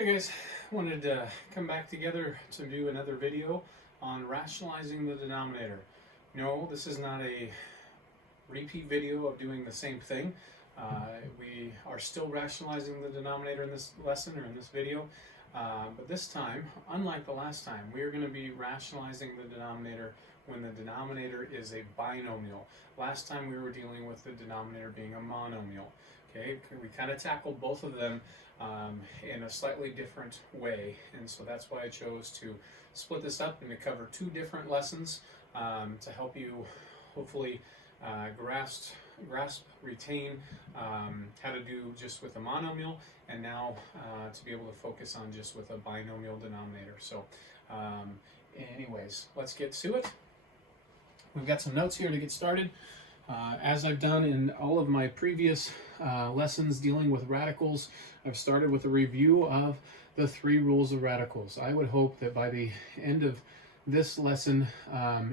Hey guys, wanted to come back together to do another video on rationalizing the denominator. No, this is not a repeat video of doing the same thing. We are still rationalizing the denominator in this lesson or in this video, but this time, unlike the last time, we are going to be rationalizing the denominator when the denominator is a binomial. Last time we were dealing with the denominator being a monomial. Okay, we kind of tackled both of them in a slightly different way, and so that's why I chose to split this up and to cover two different lessons to help you hopefully grasp, retain how to do just with a monomial, and now to be able to focus on just with a binomial denominator. So anyways, let's get to it. We've got some notes here to get started. As I've done in all of my previous lessons dealing with radicals, I've started with a review of the three rules of radicals. I would hope that by the end of this lesson,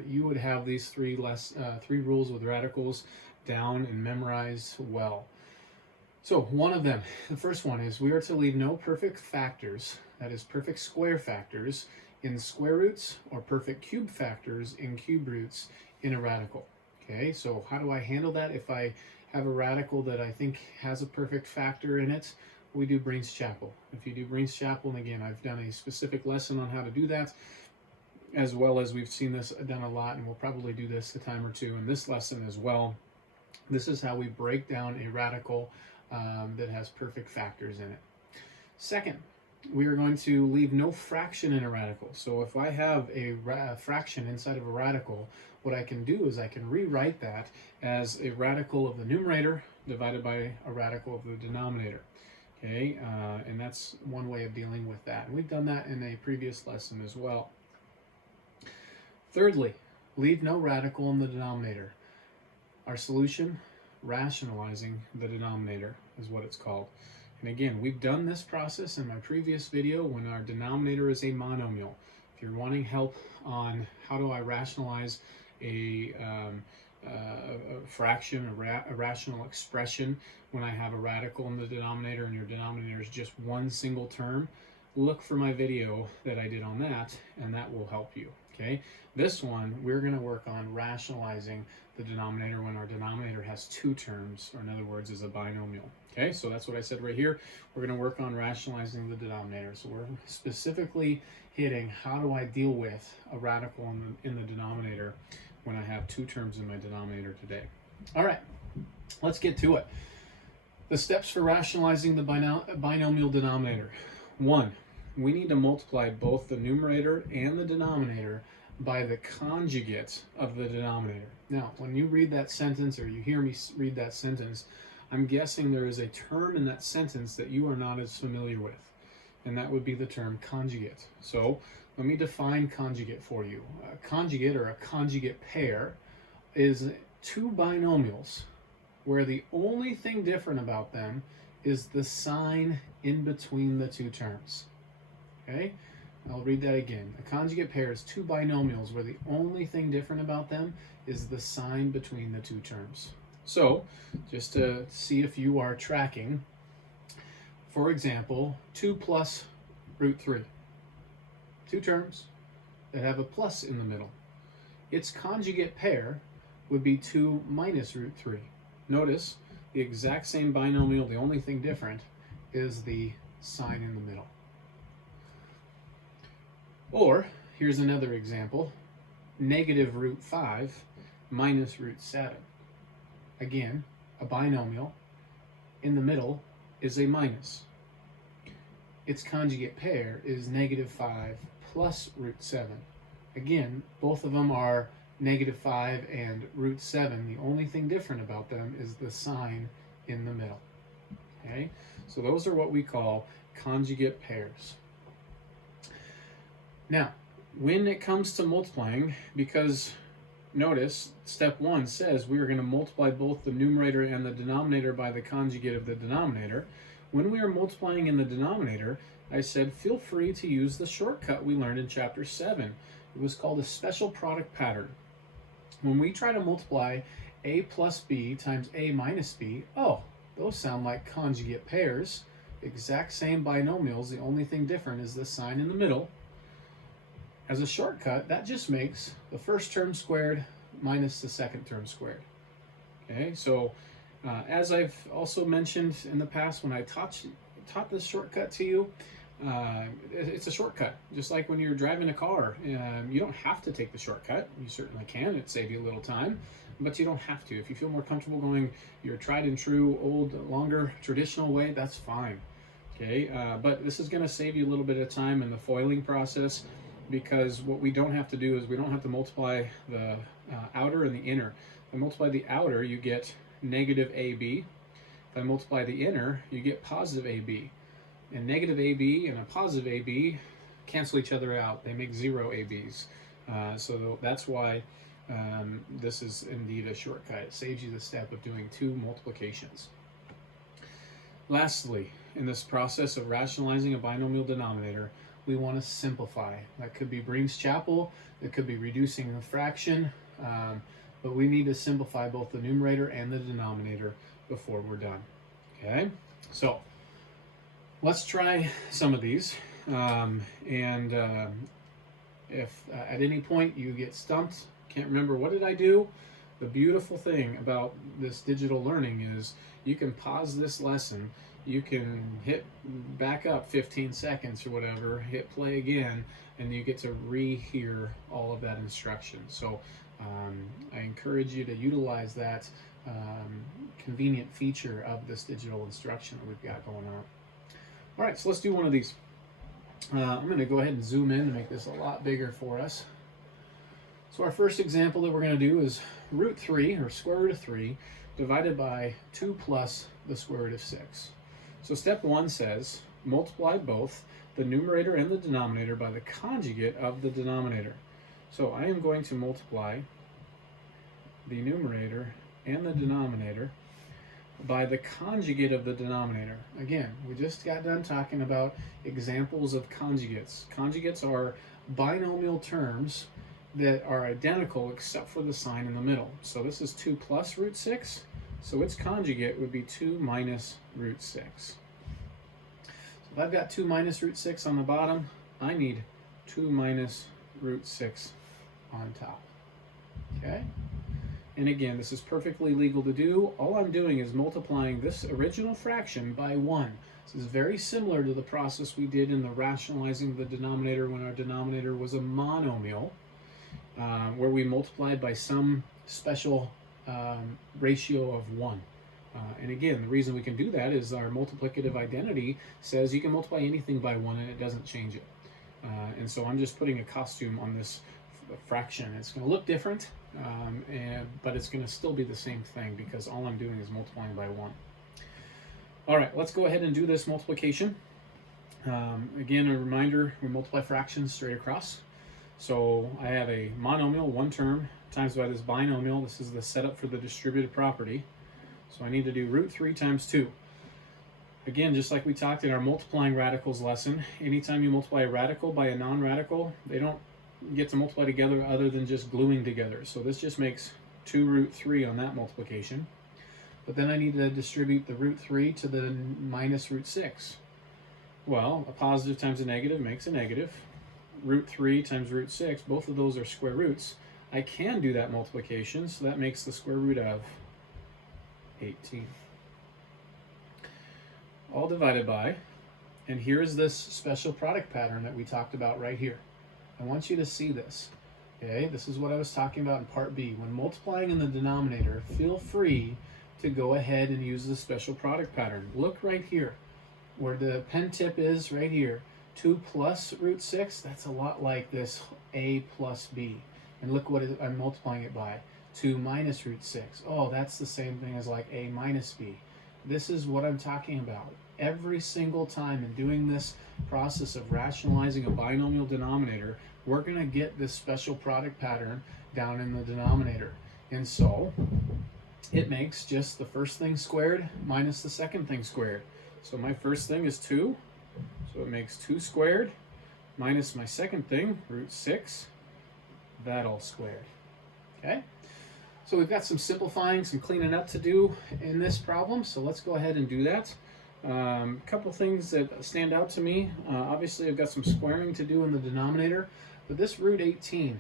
you would have these three rules with radicals down and memorized well. So one of them, the first one is we are to leave no perfect factors, that is perfect square factors, in square roots or perfect cube factors in cube roots in a radical. Okay, so how do I handle that if I have a radical that I think has a perfect factor in it? We do Breen's Chapel. If you do Breen's Chapel, and again, I've done a specific lesson on how to do that, as well as we've seen this done a lot, and we'll probably do this a time or two in this lesson as well. This is how we break down a radical that has perfect factors in it. Second, we are going to leave no fraction in a radical. So if I have a fraction inside of a radical, what I can do is I can rewrite that as a radical of the numerator divided by a radical of the denominator. Okay, and that's one way of dealing with that. And we've done that in a previous lesson as well. Thirdly, leave no radical in the denominator. Our solution, rationalizing the denominator, is what it's called. And again, we've done this process in my previous video when our denominator is a monomial. If you're wanting help on how do I rationalize a fraction, a rational expression when I have a radical in the denominator and your denominator is just one single term, look for my video that I did on that, and that will help you. Okay, this one we're going to work on rationalizing the denominator when our denominator has two terms, or in other words is a binomial. Okay, so that's what I said right here. We're going to work on rationalizing the denominator. So we're specifically hitting how do I deal with a radical in the denominator when I have two terms in my denominator today. All right, let's get to it. The steps for rationalizing the binomial denominator. 1, we need to multiply both the numerator and the denominator by the conjugate of the denominator. Now, when you read that sentence or you hear me read that sentence, I'm guessing there is a term in that sentence that you are not as familiar with, and that would be the term conjugate. So let me define conjugate for you. A conjugate, or a conjugate pair, is two binomials where the only thing different about them is the sign in between the two terms. Okay, I'll read that again. A conjugate pair is two binomials where the only thing different about them is the sign between the two terms. So, just to see if you are tracking, for example, 2 plus root 3. Two terms that have a plus in the middle. Its conjugate pair would be 2 minus root 3. Notice, the exact same binomial, the only thing different is the sign in the middle. Or, here's another example, negative root 5 minus root 7. Again, a binomial. In the middle is a minus. Its conjugate pair is negative 5 plus root 7. Again, both of them are negative 5 and root 7. The only thing different about them is the sign in the middle. Okay, so those are what we call conjugate pairs. Now, when it comes to multiplying, because notice step 1 says we are going to multiply both the numerator and the denominator by the conjugate of the denominator. When we are multiplying in the denominator, I said feel free to use the shortcut we learned in chapter 7. It was called a special product pattern. When we try to multiply a plus b times a minus b, oh, those sound like conjugate pairs. exact same binomials. The only thing different is this sign in the middle. As a shortcut, that just makes the first term squared minus the second term squared. Okay, so as I've also mentioned in the past when I taught this shortcut to you, it's a shortcut. Just like when you're driving a car, you don't have to take the shortcut. You certainly can. It'd save you a little time, but you don't have to. If you feel more comfortable going your tried and true, old, longer, traditional way, that's fine. Okay, but this is going to save you a little bit of time in the foiling process, because what we don't have to do is we don't have to multiply the outer and the inner. If I multiply the outer, you get negative AB. If I multiply the inner, you get positive AB. And negative AB and a positive AB cancel each other out. They make 0 ABs. So that's why this is indeed a shortcut. It saves you the step of doing 2 multiplications. Lastly, in this process of rationalizing a binomial denominator, we want to simplify. That could be Breen's Chapel, it could be reducing a fraction, but we need to simplify both the numerator and the denominator before we're done. Okay, so let's try some of these. If at any point you get stumped, can't remember what did I do, the beautiful thing about this digital learning is you can pause this lesson, you can hit back up 15 seconds or whatever, hit play again, and you get to rehear all of that instruction. So I encourage you to utilize that convenient feature of this digital instruction that we've got going on. All right, so let's do one of these. I'm going to go ahead and zoom in to make this a lot bigger for us. So our first example that we're going to do is root 3, or square root of 3, divided by 2 plus the square root of 6. So step 1 says, multiply both the numerator and the denominator by the conjugate of the denominator. So I am going to multiply the numerator and the denominator by the conjugate of the denominator. Again, we just got done talking about examples of conjugates. Conjugates are binomial terms that are identical except for the sign in the middle. So this is 2 plus root 6, so its conjugate would be 2 minus root 6. So if I've got 2 minus root 6 on the bottom, I need 2 minus root 6 on top. Okay? And again, this is perfectly legal to do. All I'm doing is multiplying this original fraction by 1. This is very similar to the process we did in the rationalizing the denominator when our denominator was a monomial, where we multiplied by some special ratio of 1. And again, the reason we can do that is our multiplicative identity says you can multiply anything by 1 and it doesn't change it. And so I'm just putting a costume on this fraction. It's going to look different, but it's going to still be the same thing because all I'm doing is multiplying by 1. All right, let's go ahead and do this multiplication. Again, a reminder, we multiply fractions straight across. So I have a monomial, one term, times by this binomial. This is the setup for the distributive property. So I need to do root 3 times 2. Again, just like we talked in our multiplying radicals lesson, anytime you multiply a radical by a non-radical, they don't get to multiply together other than just gluing together. So this just makes 2 root 3 on that multiplication. But then I need to distribute the root 3 to the minus root 6. Well, a positive times a negative makes a negative. Root 3 times root 6, both of those are square roots. I can do that multiplication, so that makes the square root of 18. All divided by, and here is this special product pattern that we talked about right here. I want you to see this. Okay, this is what I was talking about in part B. When multiplying in the denominator, feel free to go ahead and use the special product pattern. Look right here, where the pen tip is right here. 2 plus root 6, that's a lot like this a plus b. And look what I'm multiplying it by. 2 minus root 6. Oh, that's the same thing as like a minus b. This is what I'm talking about. Every single time in doing this process of rationalizing a binomial denominator, we're going to get this special product pattern down in the denominator. And so it makes just the first thing squared minus the second thing squared. So my first thing is 2. So it makes 2 squared minus my second thing, root 6, that all squared. Okay? So we've got some simplifying, some cleaning up to do in this problem. So let's go ahead and do that. Couple things that stand out to me. Obviously, I've got some squaring to do in the denominator, but this root 18.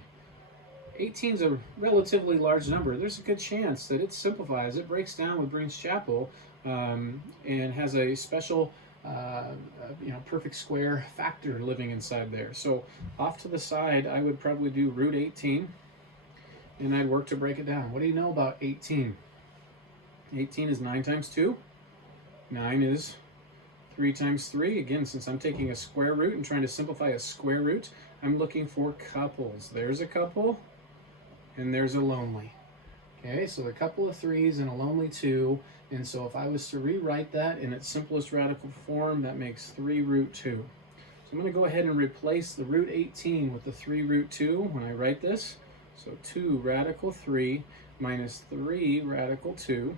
18 is a relatively large number. There's a good chance that it simplifies. It breaks down with Breen's Chapel and has a special, perfect square factor living inside there. So off to the side, I would probably do root 18, and I'd work to break it down. What do you know about 18? 18 is 9 times 2. 9 is 3 times 3. Again, since I'm taking a square root and trying to simplify a square root, I'm looking for couples. There's a couple. And there's a lonely. Okay, so a couple of 3's and a lonely 2. And so if I was to rewrite that in its simplest radical form, that makes 3 root 2. So I'm going to go ahead and replace the root 18 with the 3 root 2 when I write this. So 2 radical 3 minus 3 radical 2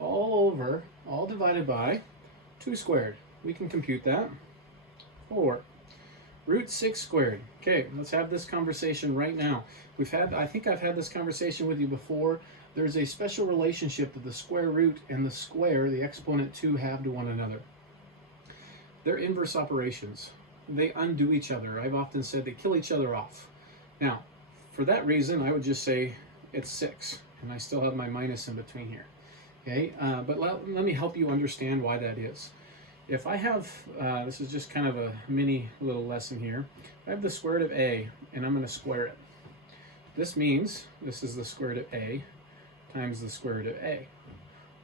all over, all divided by 2 squared. We can compute that. 4. Root 6 squared. Okay, let's have this conversation right now. I think I've had this conversation with you before. There's a special relationship that the square root and the square, the exponent 2, have to one another. They're inverse operations. They undo each other. I've often said they kill each other off. Now, for that reason, I would just say it's 6, and I still have my minus in between here. Okay, but let me help you understand why that is. If I have, this is just kind of a mini little lesson here. I have the square root of a, and I'm going to square it. This means this is the square root of a times the square root of a,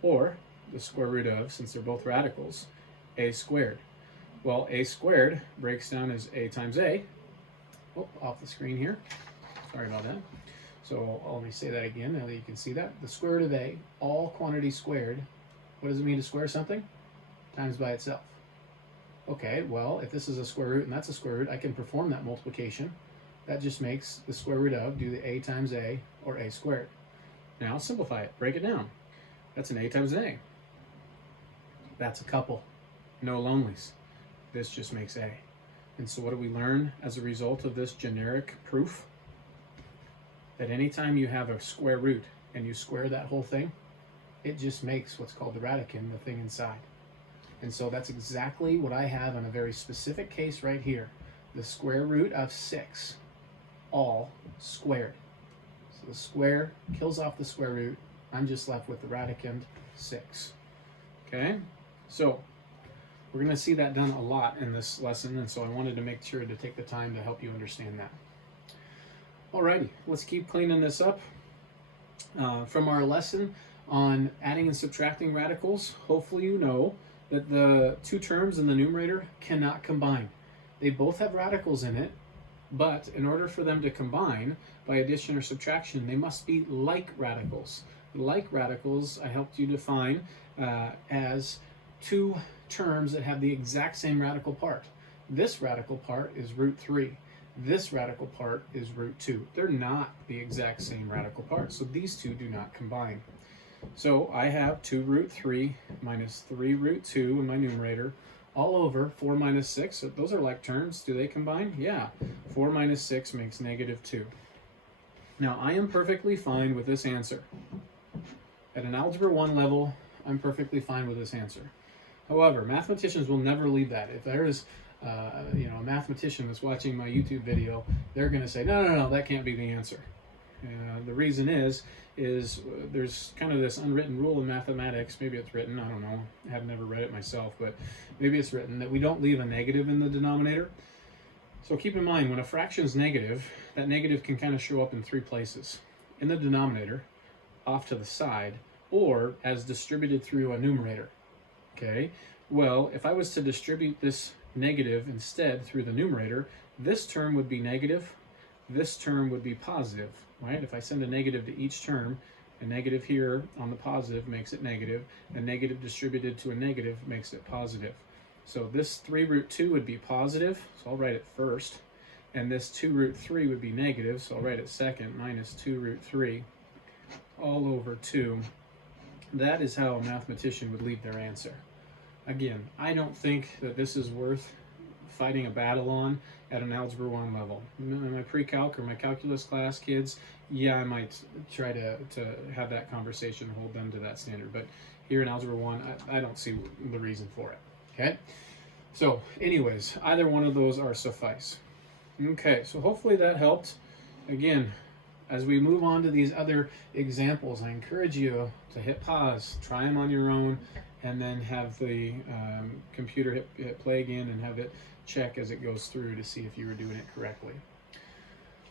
or the square root of, since they're both radicals, a squared. Well, a squared breaks down as a times a. Oh, off the screen here. Sorry about that. So let me say that again, now that you can see that. The square root of a, all quantity squared. What does it mean to square something? Times by itself. Okay, well, if this is a square root and that's a square root, I can perform that multiplication. That just makes the square root of, do the a times a, or a squared. Now simplify it, break it down. That's an a times an a. That's a couple, no lonelies. This just makes a. And so what do we learn as a result of this generic proof? That anytime you have a square root and you square that whole thing, it just makes what's called the radicand, the thing inside. And so that's exactly what I have in a very specific case right here. The square root of 6, all squared. So the square kills off the square root. I'm just left with the radicand 6. Okay? So we're going to see that done a lot in this lesson, and so I wanted to make sure to take the time to help you understand that. Alrighty, let's keep cleaning this up. From our lesson on adding and subtracting radicals, hopefully you know that the two terms in the numerator cannot combine. They both have radicals in it, but in order for them to combine by addition or subtraction, they must be like radicals. Like radicals, I helped you define as two terms that have the exact same radical part. This radical part is root 3. This radical part is root 2. They're not the exact same radical part, so these two do not combine. So I have 2 root 3 minus 3 root 2 in my numerator, all over 4 minus 6. So those are like terms. Do they combine? Yeah. 4 minus 6 makes negative 2. Now, I am perfectly fine with this answer. At an Algebra 1 level, I'm perfectly fine with this answer. However, mathematicians will never leave that. If there is a mathematician that's watching my YouTube video, they're going to say, no, that can't be the answer. The reason is there's kind of this unwritten rule in mathematics. Maybe it's written, I don't know, I have never read it myself, but maybe it's written that we don't leave a negative in the denominator. So keep in mind, when a fraction is negative, that negative can kind of show up in 3 places. In the denominator, off to the side, or as distributed through a numerator. Okay, well, if I was to distribute this negative instead through the numerator, this term would be negative, this term would be positive, right? If I send a negative to each term, a negative here on the positive makes it negative, a negative distributed to a negative makes it positive. So this 3 root 2 would be positive, so I'll write it first, and this 2 root 3 would be negative, so I'll write it second, minus 2 root 3, all over 2. That is how a mathematician would leave their answer. Again, I don't think that this is worth fighting a battle on at an Algebra 1 level. In my pre-calc or my calculus class kids, yeah, I might try to have that conversation, hold them to that standard. But here in Algebra 1, I don't see the reason for it. Okay? So anyways, either one of those are suffice. Okay, so hopefully that helped. Again, as we move on to these other examples, I encourage you to hit pause, try them on your own, and then have the computer hit play again and have it check as it goes through to see if you were doing it correctly.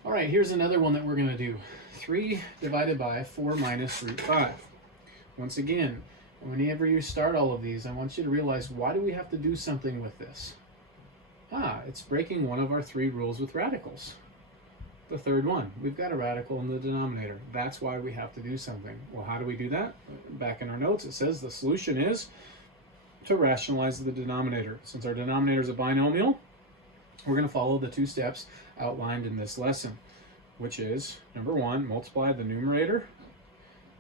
All right, here's another one that we're going to do. 3 divided by 4 minus root 5. Once again, whenever you start all of these, I want you to realize, why do we have to do something with this? It's breaking one of our 3 rules with radicals. The third one, we've got a radical in the denominator. That's why we have to do something. Well, how do we do that? Back in our notes, it says the solution is to rationalize the denominator. Since our denominator is a binomial, we're going to follow the 2 steps outlined in this lesson, which is, number 1, multiply the numerator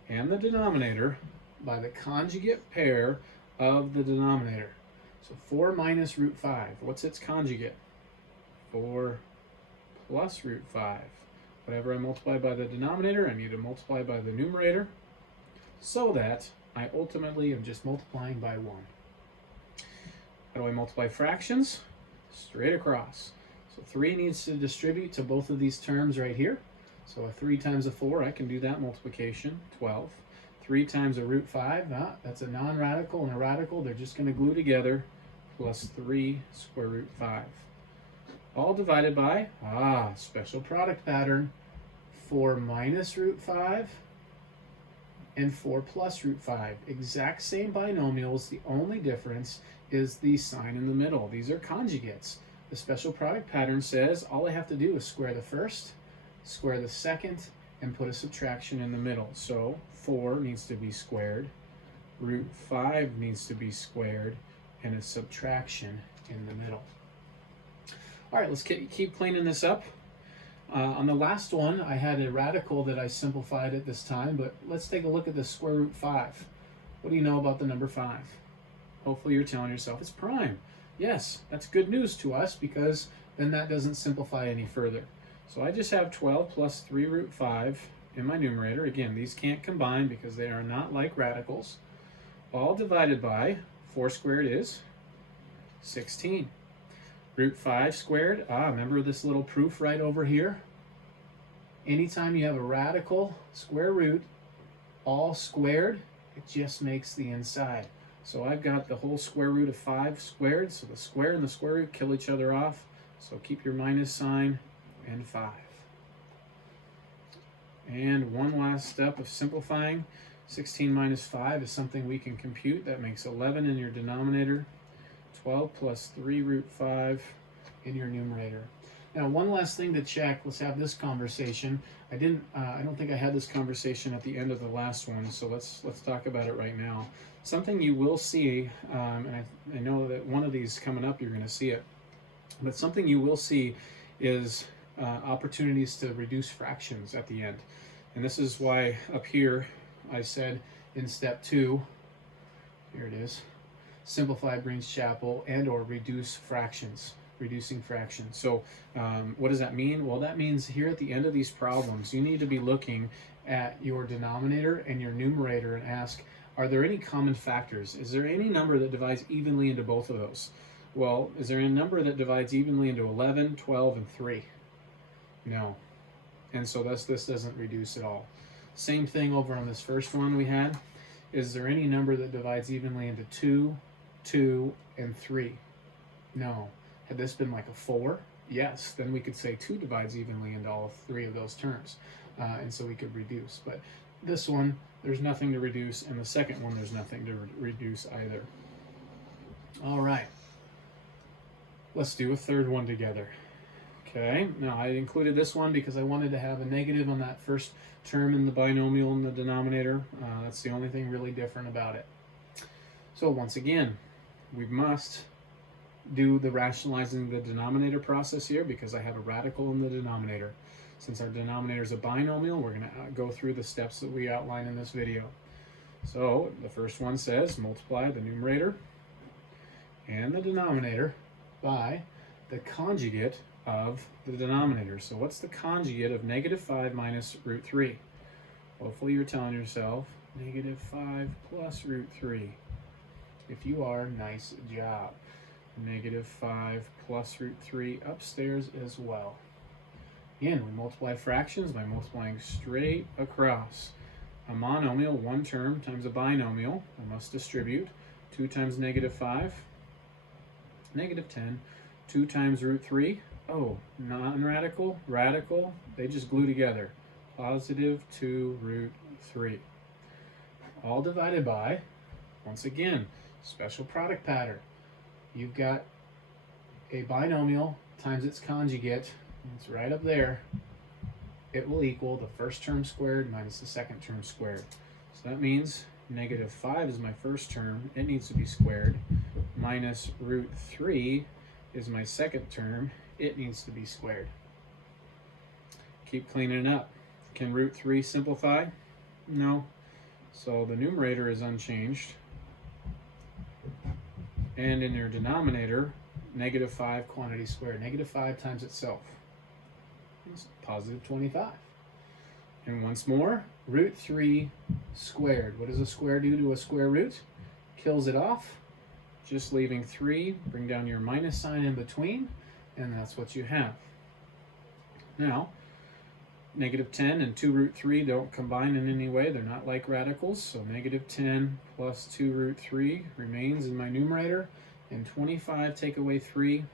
and the denominator by the conjugate pair of the denominator. So 4 minus root 5, what's its conjugate? 4 plus root 5. Whatever I multiply by the denominator, I need to multiply by the numerator, so that I ultimately am just multiplying by 1. How do I multiply fractions? Straight across. So 3 needs to distribute to both of these terms right here. So a 3 times a 4, I can do that multiplication, 12. 3 times a root 5, that's a non-radical and a radical. They're just going to glue together, plus 3 square root 5. All divided by, special product pattern, 4 minus root 5 and 4 plus root 5. Exact same binomials. The only difference is the sign in the middle. These are conjugates. The special product pattern says all I have to do is square the first, square the second, and put a subtraction in the middle. So 4 needs to be squared, root 5 needs to be squared, and a subtraction in the middle. All right, let's keep cleaning this up. On the last one, I had a radical that I simplified at this time, but let's take a look at the square root 5. What do you know about the number 5? Hopefully you're telling yourself it's prime. Yes, that's good news to us, because then that doesn't simplify any further. So I just have 12 plus 3 root 5 in my numerator. Again, these can't combine because they are not like radicals. All divided by 4 squared is 16. Root 5 squared, remember this little proof right over here? Anytime you have a radical square root, all squared, it just makes the inside. So I've got the whole square root of 5 squared, so the square and the square root kill each other off. So keep your minus sign and 5. And one last step of simplifying. 16 minus 5 is something we can compute. That makes 11 in your denominator. 12 plus 3 root 5 in your numerator. Now, one last thing to check. Let's have this conversation. I don't think I had this conversation at the end of the last one, so let's talk about it right now. Something you will see, and I know that one of these coming up, you're going to see it, but something you will see is opportunities to reduce fractions at the end. And this is why up here I said in step 2, here it is, simplify Breen's Chapel and or reduce fractions, reducing fractions. So what does that mean? Well, that means here at the end of these problems, you need to be looking at your denominator and your numerator and ask, are there any common factors? Is there any number that divides evenly into both of those? Well, is there a number that divides evenly into 11, 12, and 3? No. And so this doesn't reduce at all. Same thing over on this first one we had. Is there any number that divides evenly into 2, 2, and 3? No. Had this been like a 4? Yes. Then we could say 2 divides evenly into all 3 of those terms. And so we could reduce. But this one, there's nothing to reduce. And the second one, there's nothing to reduce either. All right. Let's do a third one together. Okay, now I included this one because I wanted to have a negative on that first term in the binomial in the denominator. That's the only thing really different about it. So once again, we must do the rationalizing the denominator process here because I have a radical in the denominator. Since our denominator is a binomial, we're going to go through the steps that we outline in this video. So the first one says multiply the numerator and the denominator by the conjugate of the denominator. So what's the conjugate of negative 5 minus root 3? Hopefully you're telling yourself negative 5 plus root 3. If you are, nice job. Negative 5 plus root 3 upstairs as well. Again, we multiply fractions by multiplying straight across. A monomial, one term, times a binomial, I must distribute. 2 times negative 5, negative 10. 2 times root 3, oh, non-radical, radical, they just glue together. Positive 2 root 3. All divided by, once again, special product pattern. You've got a binomial times its conjugate, it's right up there. It will equal the first term squared minus the second term squared. So that means negative 5 is my first term, it needs to be squared, minus root 3 is my second term, it needs to be squared. Keep cleaning it up. Can root 3 simplify? No. So the numerator is unchanged. And in your denominator, negative 5 quantity squared. Negative 5 times itself. It's positive 25. And once more, root 3 squared. What does a square do to a square root? Kills it off. Just leaving 3, bring down your minus sign in between, and that's what you have. Now, negative 10 and 2 root 3 don't combine in any way. They're not like radicals, so negative 10 plus 2 root 3 remains in my numerator, and 25 take away 3,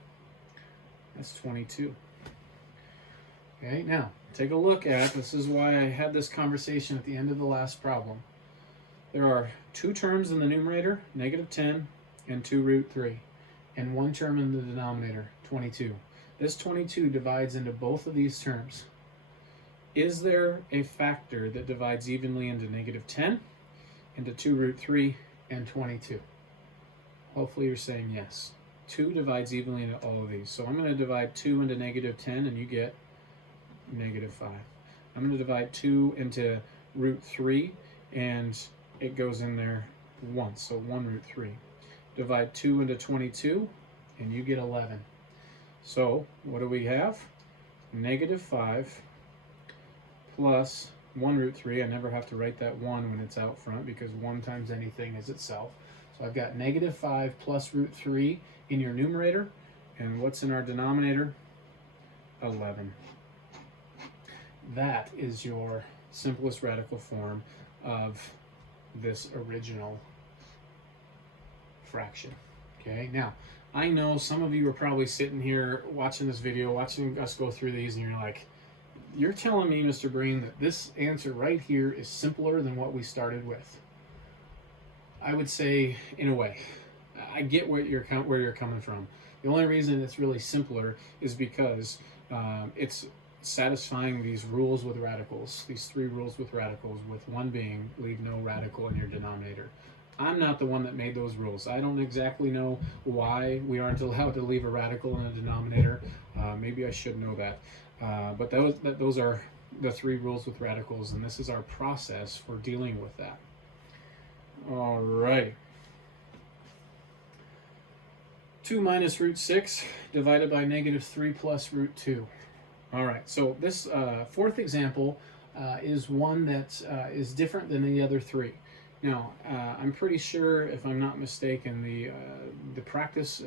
that's 22. Okay, now, take a look at, this is why I had this conversation at the end of the last problem. There are 2 terms in the numerator, negative 10, and 2 root 3, and 1 term in the denominator, 22. This 22 divides into both of these terms. Is there a factor that divides evenly into negative 10, into 2 root 3, and 22? Hopefully you're saying yes. 2 divides evenly into all of these. So I'm going to divide 2 into negative 10, and you get negative 5. I'm going to divide 2 into root 3, and it goes in there once, so 1 root 3. Divide 2 into 22, and you get 11. So, what do we have? Negative 5 plus 1 root 3. I never have to write that 1 when it's out front because 1 times anything is itself. So I've got negative 5 plus root 3 in your numerator. And what's in our denominator? 11. That is your simplest radical form of this original fraction. Okay, now I know some of you are probably sitting here watching this video, watching us go through these, and you're like, you're telling me, Mr. Breen, that this answer right here is simpler than what we started with. I would say, in a way, I get where you're coming from. The only reason it's really simpler is because it's satisfying these rules with radicals, these 3 rules with radicals, with one being leave no radical in your denominator. I'm not the one that made those rules. I don't exactly know why we aren't allowed to leave a radical in a denominator. Maybe I should know that. But those are the 3 rules with radicals, and this is our process for dealing with that. All right. 2 minus root 6 divided by negative 3 plus root 2. All right, so this 4th example is one that is different than the other 3. Now, I'm pretty sure, if I'm not mistaken, the practice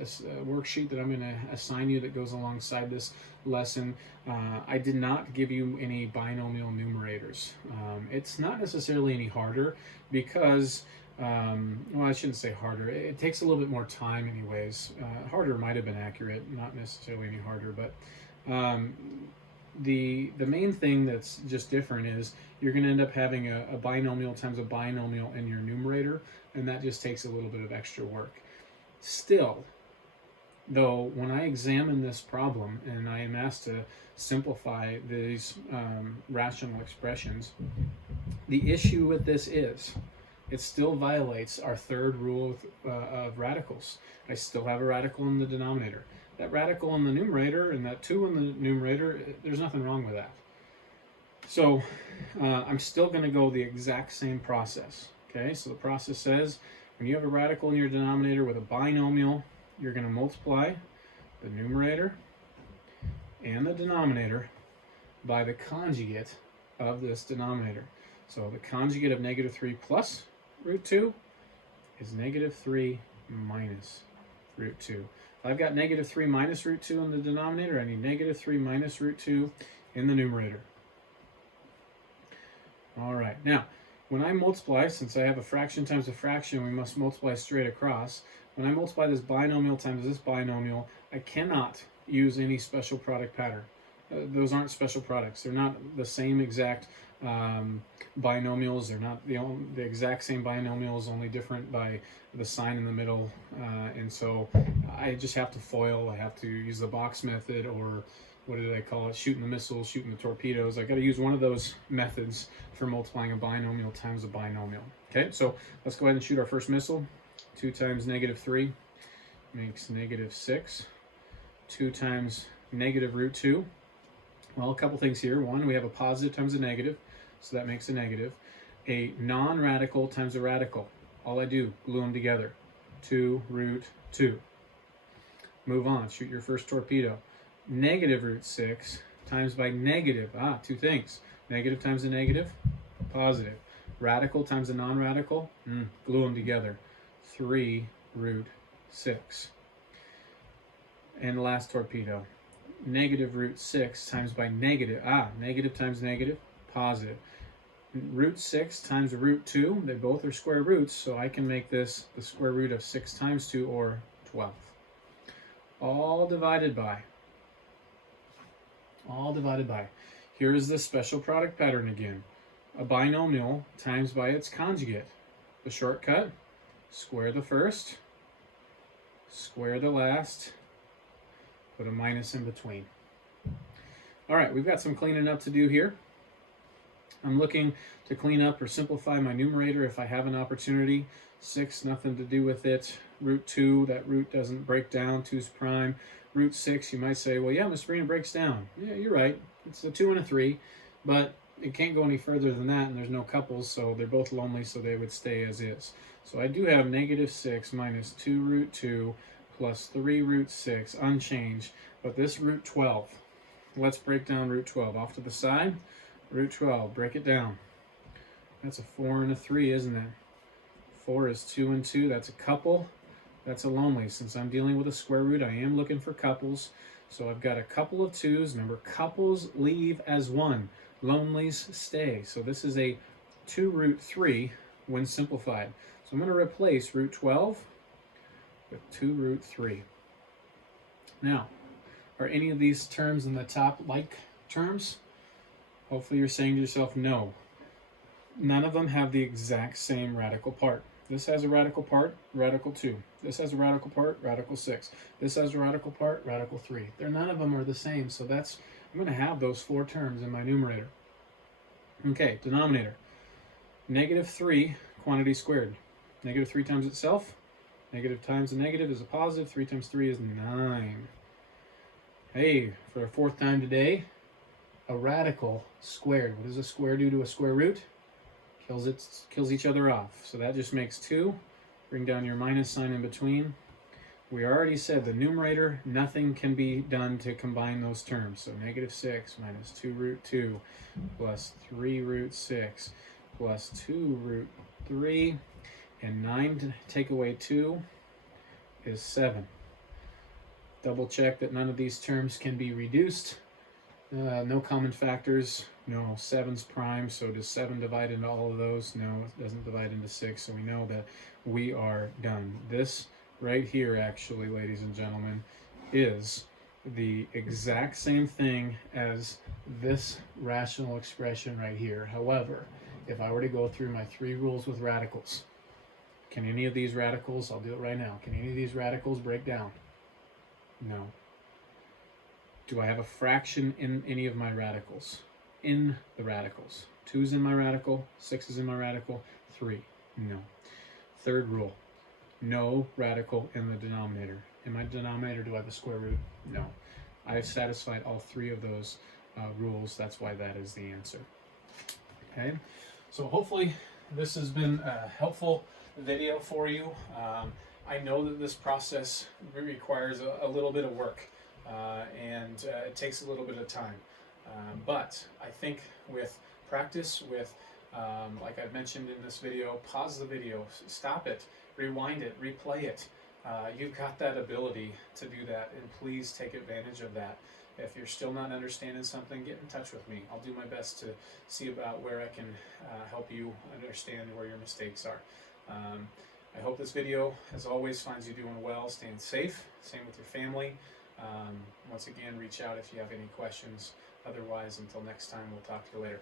worksheet that I'm going to assign you that goes alongside this lesson, I did not give you any binomial numerators. It's not necessarily any harder because, well, I shouldn't say harder. It takes a little bit more time anyways. Harder might have been accurate, not necessarily any harder, but the main thing that's just different is you're going to end up having a binomial times a binomial in your numerator, and that just takes a little bit of extra work. Still, though, when I examine this problem and I am asked to simplify these rational expressions, the issue with this is it still violates our 3rd rule of radicals. I still have a radical in the denominator. That radical in the numerator and that 2 in the numerator, there's nothing wrong with that. So I'm still going to go the exact same process. Okay, so the process says when you have a radical in your denominator with a binomial, you're going to multiply the numerator and the denominator by the conjugate of this denominator. So the conjugate of negative 3 plus root 2 is negative 3 minus root 2. If I've got negative 3 minus root 2 in the denominator, I need negative 3 minus root 2 in the numerator. All right, now, when I multiply, since I have a fraction times a fraction, we must multiply straight across. When I multiply this binomial times this binomial, I cannot use any special product pattern. Those aren't special products. They're not the same exact binomials. They're not the exact same binomials, only different by the sign in the middle. And so I just have to FOIL. I have to use the box method, or what did I call it? Shooting the missiles, shooting the torpedoes. I got to use one of those methods for multiplying a binomial times a binomial. Okay, so let's go ahead and shoot our first missile. 2 times negative 3 makes negative 6. 2 times negative root 2. Well, a couple things here. One, we have a positive times a negative, so that makes a negative. A non-radical times a radical. All I do, glue them together. 2 root 2. Move on, shoot your first torpedo. Negative root 6 times by negative. Two things. Negative times a negative, positive. Radical times a non-radical, glue them together. 3 root 6. And the last torpedo. Negative root 6 times by negative. Negative times negative, positive. Root 6 times root 2, they both are square roots, so I can make this the square root of 6 times 2, or 12. All divided by. Here's the special product pattern again. A binomial times by its conjugate. The shortcut, square the first, square the last, put a minus in between. All right, we've got some cleaning up to do here. I'm looking to clean up or simplify my numerator if I have an opportunity. 6, nothing to do with it. Root 2, that root doesn't break down. 2's prime. Root 6, you might say, well, yeah, Mr. Breen, it breaks down. Yeah, you're right. It's a 2 and a 3, but it can't go any further than that, and there's no couples, so they're both lonely, so they would stay as is. So I do have negative 6 minus 2 root 2 plus 3 root 6, unchanged, but this root 12, let's break down root 12. Off to the side, root 12, break it down. That's a 4 and a 3, isn't it? 4 is 2 and 2, that's a couple. That's a lonely. Since I'm dealing with a square root, I am looking for couples. So I've got a couple of 2's. Remember, couples leave as 1. Lonelies stay. So this is a 2 root 3 when simplified. So I'm going to replace root 12 with 2 root 3. Now, are any of these terms in the top like terms? Hopefully you're saying to yourself, no. None of them have the exact same radical part. This has a radical part, radical 2. This has a radical part, radical 6. This has a radical part, radical 3. None of them are the same, so I'm going to have those 4 terms in my numerator. Okay, denominator. Negative 3, quantity squared. Negative 3 times itself. Negative times a negative is a positive. 3 times 3 is 9. Hey, for the 4th time today, a radical squared. What does a square do to a square root? Kills each other off. So that just makes 2. Bring down your minus sign in between. We already said the numerator, nothing can be done to combine those terms. So negative 6 minus 2 root 2 plus 3 root 6 plus 2 root 3. And 9 to take away 2 is 7. Double check that none of these terms can be reduced. No common factors. No, 7's prime, so does 7 divide into all of those? No, it doesn't divide into 6, so we know that we are done. This right here, actually, ladies and gentlemen, is the exact same thing as this rational expression right here. However, if I were to go through my 3 rules with radicals, can any of these radicals, I'll do it right now, can any of these radicals break down? No. Do I have a fraction in any of my radicals? In the radicals. 2's in my radical, 6 is in my radical, 3, no. Third rule, no radical in the denominator. In my denominator, do I have a square root? No. I've satisfied all 3 of those rules. That's why that is the answer. Okay, so hopefully this has been a helpful video for you. I know that this process requires a little bit of work and it takes a little bit of time. But I think with practice, with Like I've mentioned in this video, pause the video, stop it, rewind it, replay it. You've got that ability to do that, and please take advantage of that. If you're still not understanding something, get in touch with me. I'll do my best to see about where I can help you understand where your mistakes are. I hope this video, as always, finds you doing well, staying safe, same with your family. Once again, reach out if you have any questions. Otherwise, until next time, we'll talk to you later.